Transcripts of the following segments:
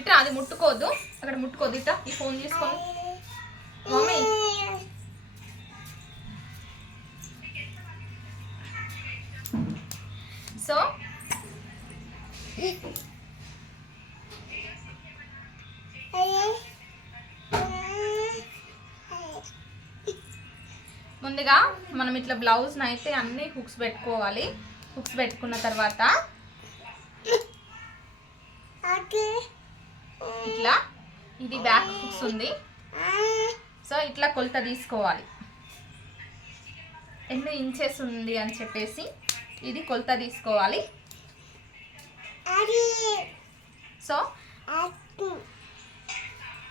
ఇట్లా అది ముట్టుకోవద్దు. అక్కడ ముట్టుకోవద్దు. ఇట్లా ఈ ఫోన్ తీసుకొని మమ్మీ. సో ముందుగా మనం ఇట్లా బ్లౌజ్ని అయితే అన్ని హుక్స్ పెట్టుకోవాలి. హుక్స్ పెట్టుకున్న తర్వాత ఇట్లా. ఇది బ్యాక్ హుక్స్ ఉంది. సో ఇట్లా కొలత తీసుకోవాలి. ఎన్ని ఇంచెస్ ఉంది అని చెప్పేసి ఇది కొలత తీసుకోవాలి. సో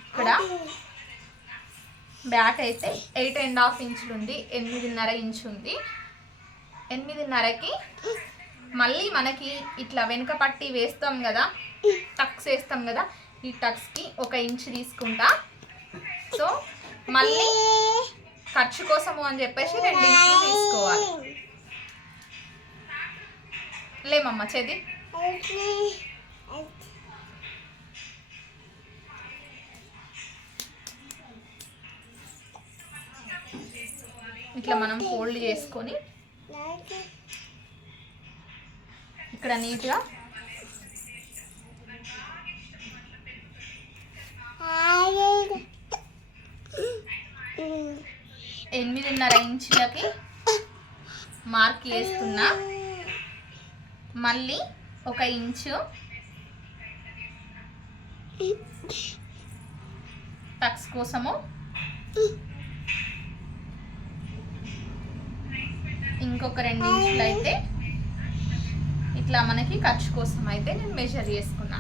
ఇక్కడ బ్యాక్ అయితే ఎయిట్ అండ్ హాఫ్ ఇంచులు ఉంది ఎనిమిదిన్నర ఇంచు ఉంది. ఎనిమిదిన్నరకి మళ్ళీ మనకి ఇట్లా వెనుక పట్టి వేస్తాం కదా టక్స్ వేస్తాం కదా ఈ టక్స్కి ఒక ఇంచ్ తీసుకుంటా. సో మళ్ళీ ఖర్చు కోసము అని చెప్పేసి రెండు ఇంచులు తీసుకోవాలి. లేమమ్మ చేది. ఇట్లా మనం ఫోల్డ్ చేసుకొని ఇక్కడ నీట్గా ఎనిమిదిన్నర ఇంచులకి మార్క్ వేస్తున్నా మళ్ళీ ఒక ఇంచు టక్స్ కోసము ఇంకొక రెండు ఇంచులు అయితే ఇట్లా మనకి ఖర్చు కోసం అయితే నేను మెజర్ చేసుకున్నాను